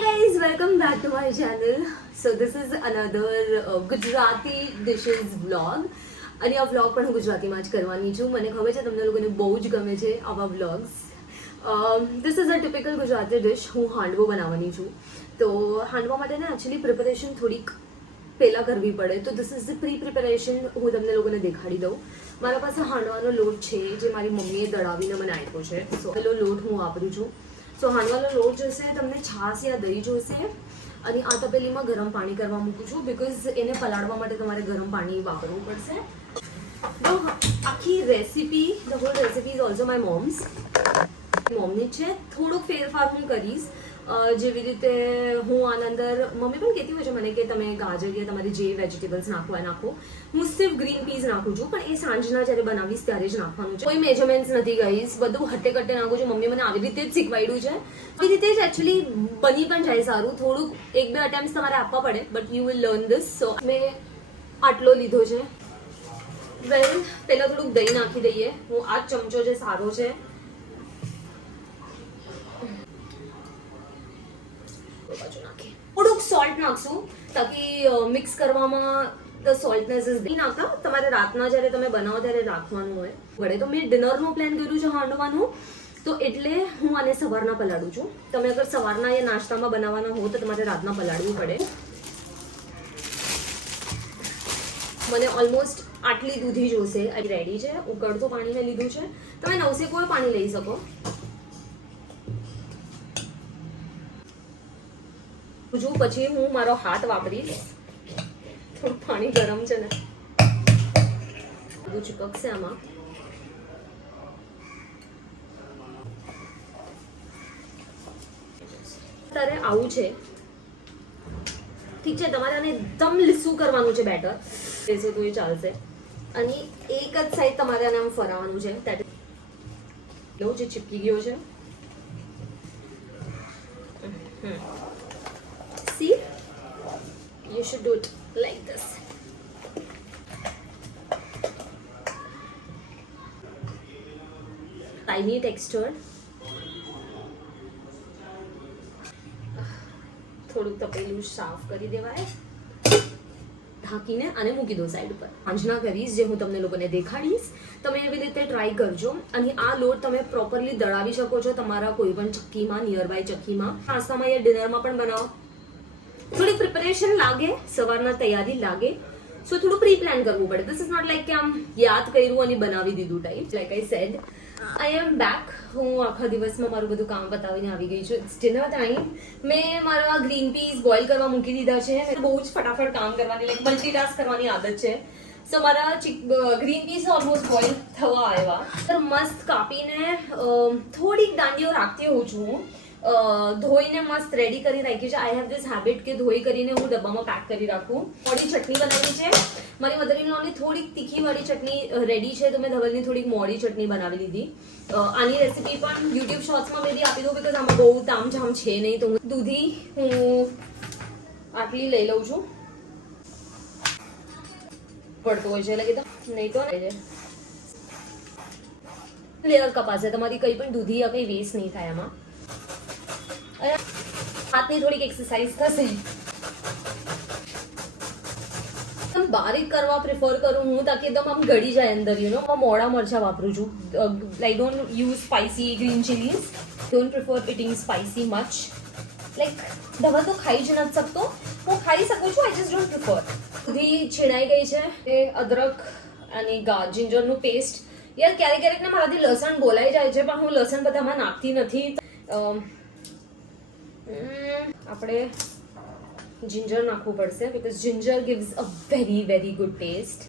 guys, welcome back to my channel. So this is another Gujarati dishes vlog. અને આ vlog પણ હું ગુજરાતીમાં જ કરવાની છું. મને ખબર છે તમને લોકોને બહુ જ ગમે છે આવા vlogs. This is a typical Gujarati dish. હું હાંડવો બનાવવાની છું. તો હાંડવા માટે ને actually preparation થોડીક પહેલા કરવી પડે. તો this is the pre-preparation હું તમને લોકોને દેખાડી દઉં. મારા પાસે હાંડવાનો લોટ છે જે મારી મમ્મીએ દળાવીને મને આપ્યો છે. સો પેલો લોટ હું વાપરું છું. સો હાંડવાનો લોટ જોશે, તમને છાશ યા દહીં જોશે, અને આ તપેલીમાં ગરમ પાણી કરવા મૂકું છું બીકોઝ એને પલાળવા માટે તમારે ગરમ પાણી વાપરવું પડશે. તો આખી recipe, the whole recipe is also my મોમની છે. થોડોક ફેરફાર હું કરીશ, જેવી રીતે હું આના અંદર, મમ્મી પણ કહેતી હોય છે મને કે તમે ગાજર કે તમારે જે વેજીટેબલ્સ નાખવા નાખો. હું સિર્ફ ગ્રીન પીસ નાખું છું, પણ એ સાંજના જ્યારે બનાવીશ ત્યારે જ નાખવાનું છે. કોઈ મેજરમેન્ટ્સ નથી ગાઈસ, બધું હટ્ટે કટ્ટે નાખું છું. મમ્મી મને આવી રીતે જ શીખવાડ્યું છે. આવી રીતે જ એકચ્યુઅલી બની પણ જાય સારું. થોડુંક એક બે અટેમ્પ્ટ તમારે આપવા પડે, but you will learn this. So મેં આટલો લીધો છે. વેલ, પહેલાં થોડુંક દહીં નાખી દઈએ. હું આ ચમચો જે સારો છે, થોડુંક સોલ્ટ નાખશું તાકી મિક્સ કરવામાં ધ સોલ્ટનેસ ઇઝ નહીં નાખતા. તમારે રાતના જ્યારે તમે બનાવો ત્યારે રાખવાનું હોય. વડે તો મેં ડિનરનું પ્લાન કર્યું છે હાંડવાનું, તો એટલે હું આને સવારના પલાળું છું. તમે અગર સવારના એ નાસ્તામાં બનાવવાના હો તો તમારે રાતના પલાળવું પડે. મને ઓલમોસ્ટ આટલી દૂધી જોશે. આ રેડી છે. ઉકળતું પાણી મેં લીધું છે. તમે નવસેકું પાણી લઈ શકો. જો પછી હું મારો હાથ વાપરીશ. થોડું પાણી ગરમ છે ને, બધું ચીપકશે આમાં. અત્યારે આવું છે, ઠીક છે. તમારે આને એકદમ લીસું કરવાનું છે બેટર, લેશો તો એ ચાલશે. અને એક જ સાઈડ તમારે આને આમ ફરાવાનું છે. દેટ લો જે ચીપકી ગયો છે. See, you should do it like this. Tiny texture. થોડુંક તપેલું સાફ કરી દેવાય. ઢાંકીને આને મૂકી દો સાઈડ પર. સાંજના કરીશ જે હું તમને લોકોને દેખાડીશ. તમે એવી રીતે ટ્રાય કરજો. અને આ લોટ તમે પ્રોપરલી દળાવી શકો છો તમારા કોઈ પણ ચક્કીમાં, નિયર બાય ચક્કીમાં. નાસ્તામાં યા ડિનરમાં પણ બનાવો. થોડી પ્રિપેરેશન લાગે, સવારના તૈયારી લાગે. સો થોડું પ્રી પ્લાન કરવું પડે. ધીસ ઇઝ નોટ લાઈક કે આમ યાદ કર્યું અને બનાવી દીધું type. Like I said, I am back. હું આખા દિવસમાં મારું બધું કામ પતાવીને આવી ગઈ છું. It's dinner time. મેં મારા ગ્રીન પીસ બોઇલ કરવા મૂકી દીધા છે. બહુ જ ફટાફટ કામ કરવાની, લાઈક મલ્ટીટાસ્ક કરવાની આદત છે. સો મારા ગ્રીન પીસ ઓલમોસ્ટ બોઇલ થવા આવ્યા. મસ્ત કાપીને થોડીક દાંડીઓ રાખતી હોઉં છું. ધોઈને મસ્ત રેડી કરી રાખી છે. આઈ હેવ ધીસ હેબિટ કે ધોઈ કરીને હું ડબ્બામાં પેક કરી રાખું. મોડી ચટણી બનાવી છે. મારી મધર ઇન લોની થોડીક તીખી વાળી ચટણી રેડી છે, તો મેં ધવલની થોડીક મોડી ચટણી બનાવી લીધી. આની રેસીપી પણ યુટ્યુબ શોર્ટ્સમાં મેં આપી દઉં બીકોઝ આમાં બહુ તામઝામ છે નહીં. તો દૂધી હું આટલી લઈ લઉં છું. પડતો હોય છે એટલે કે નહીં તો લેયર કપાશે. તમારી કંઈ પણ દૂધી કંઈ વેસ્ટ નહીં થાય આમાં. હાથની થોડીક એક્સરસાઇઝ થશે. બારીક કરવા પ્રિફર કરું હું તાકી એકદમ આમ ગળી જાય અંદર. મોડા મરચા વાપરું છું. Like don't use spicy green chillies. Don't prefer eating spicy much. Like દવા તો ખાઈ જ નથી શકતો. હું ખાઈ શકું છું, આઈ જસ્ટ ડોન્ટ પ્રિફર. બધી છીણાઈ ગઈ છે. એ અદરક અને જિંજરનું પેસ્ટ. યાર ક્યારેક ક્યારેક ને મારાથી લસણ બોલાઈ જાય છે, પણ હું લસણ બધામાં નાખતી નથી. આપણે જિંજર નાખવું પડશે because ginger gives a very very good taste.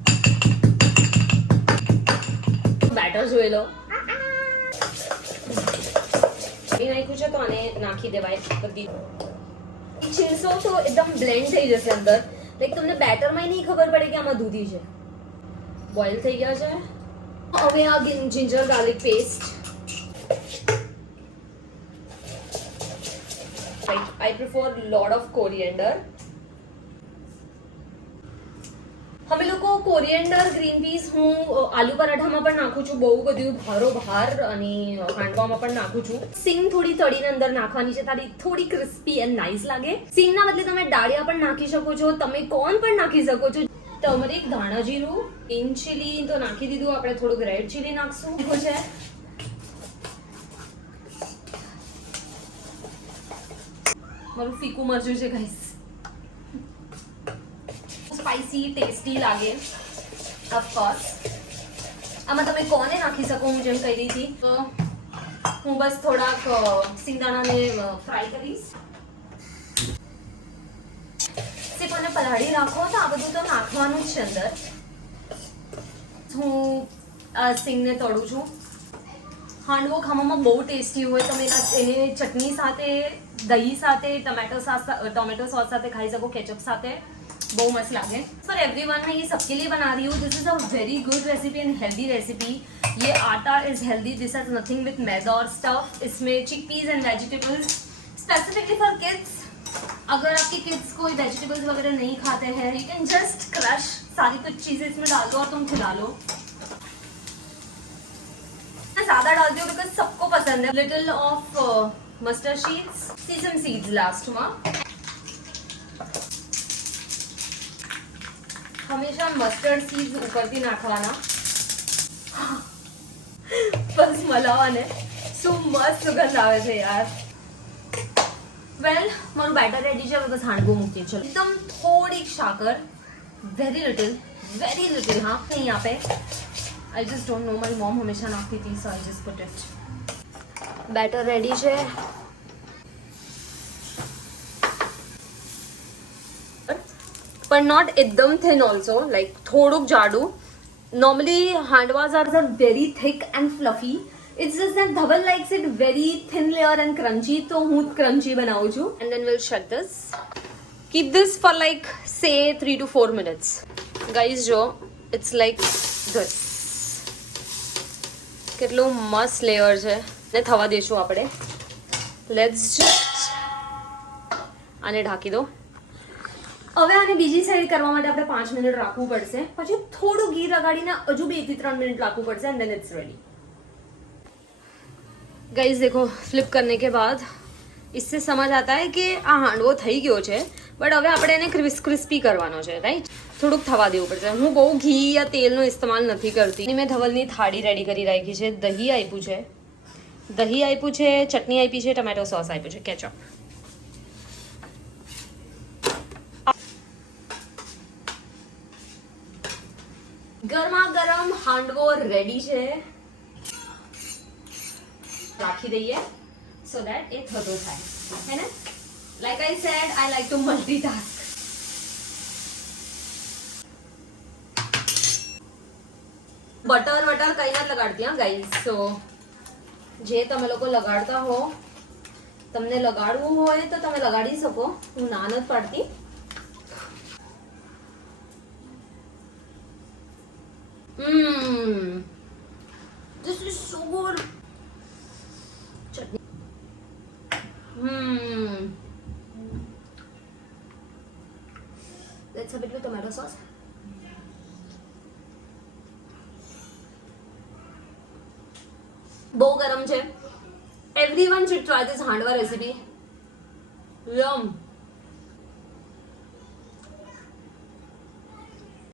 Better જોઈ લો. નાખ્યું છે તો આને નાખી દેવાય. બધી છીણશો તો એકદમ બ્લેન્ડ થઈ જશે અંદર. લાઈક તમને બેટરમાં નહીં ખબર પડે કે આમાં દૂધી છે. બોઇલ થઈ ગયા છે. હવે આ ginger garlic paste. I prefer lot of coriander. અમે લોકો કોરિએન્ડર, ગ્રીન પીસ હું આલુ પરાઠામાં પણ નાખું છું, બહુ બધું ભારોભાર, અને હાંડવામાં પણ નાખું છું. સિંગ થોડી તળીને અંદર નાખવાની છે, તારી થોડી ક્રિસ્પી એન્ડ નાઇસ લાગે. સિંગના બદલે તમે ડાળિયા પણ નાખી શકો છો, તમે કોર્ન પણ નાખી શકો છો. ટર્મરિક, ધાણા જીરું, ગ્રીન ચીલી તો નાખી દીધું. આપણે થોડુંક રેડ ચીલી નાખશું. છે મારું ફીકું મરચું છે ગાઈસ. સ્પાઈસી ટેસ્ટી લાગે ઓફકોર્સ. આમાં તમે કોને નાખી શકો, હું જેમ કહી રહી હતી. હું બસ થોડાક સિંગદાણાને ફ્રાય કરીશ. સિર્ફ મને પલાળી રાખો તો આ બધું તો નાખવાનું જ છે અંદર. હું સિંગને તળું છું. હાંડવો ખાવામાં બહુ ટેસ્ટી હોય. તમે એને ચટણી સાથે, દહીં સાથે, टोमेटो सॉस સાથે ખાઈ શકો, केचप સાથે બહુ મસ્ત લાગે. फॉर एवरीवन मैं ये सबके लिए बना रही हूँ. This is a very good recipe and healthy recipe. ये आटा is healthy. This has nothing with maida और स्टफ. इसमें chickpeas and vegetables specifically for kids. अगर आपके किड्स कोई वेजिटेबल्स वगैरह नहीं खाते हैं, यू कैन जस्ट क्रश सारी कुछ चीजें इसमें डाल दो और तुम खिला लो. ज्यादा डालती हूँ बिकॉज सबको पसंद है. Little of mustard seeds, sesame seeds last में. हमेशा मस्टर्ड सीड्स ઉપરથી નાખવાના, બસ મલાવાને. શું મસ્ત સુગંધ આવે છે યાર. વેલ, મારું બેટર રેડી છે. હવે બસ હાંડવો મૂકીએ. ચલો, એકદમ થોડીક સાકર, વેરી લિટિલ. हाँ, नहीं यहाँ पे I just don't know. My mom हमेशा नाखती थी, so I just put it. Batter ready છે. પણ નોટ એકદમ થિન ઓલ્સો, લાઈક થોડુંક જાડું. Normally handvas are very thick and fluffy. It's just that Dhaval likes it very thin layer and crunchy, તો હું ક્રન્ચી બનાવું છું. And then will shut this. Keep this for like say 3 to 4 minutes. Guys જો, it's like this. કેટલું મસ્ત layer છે. ને થવા દેશું આપણે. લેટ્સ જસ્ટ આને ઢાંકી દો. હવે આને બીજી સાઈડ કરવા માટે આપણે 5 મિનિટ રાખવું પડશે. પછી થોડું ઘી લગાડીને હજુ 2 થી 3 मिनट રાખવું પડશે. And then it's ready. Guys देखो, फ्लिप करने के बाद इससे समझ आता है कि આ હાંડવો થઈ ગયો છે. બટ હવે આપણે એને ક્રિસ્પી કરવાનો છે, રાઈટ? થોડુંક થવા દેવું પડશે. હું બહુ ઘી યા તેલનો ઇસ્તેમાલ નથી કરતી. મેં ધવલની થાળી રેડી કરી રાખી છે. દહીં આપ્યું છે, ચટણી આપી છે, ટમેટો સોસ આપ્યું છે, કેચઅપ. ગરમા ગરમ હાંડવો રેડી છે. રાખી દઈએ સો દેટ એ થતો થાય, હે ને? Like I said, I like to multitask. Butter કઈ નથી લગાડતી હા ગાઈઝ. સો જે તમે લોકો લગાડતા હો, તમને લગાડવું હોય તો તમે લગાડી શકો. હું ના નથી પાડતી. This is so good. Chutney. Let's have it with tomato sauce. બહુ ગરમ છે. Everyone should try this હાંડવા recipe. Yum.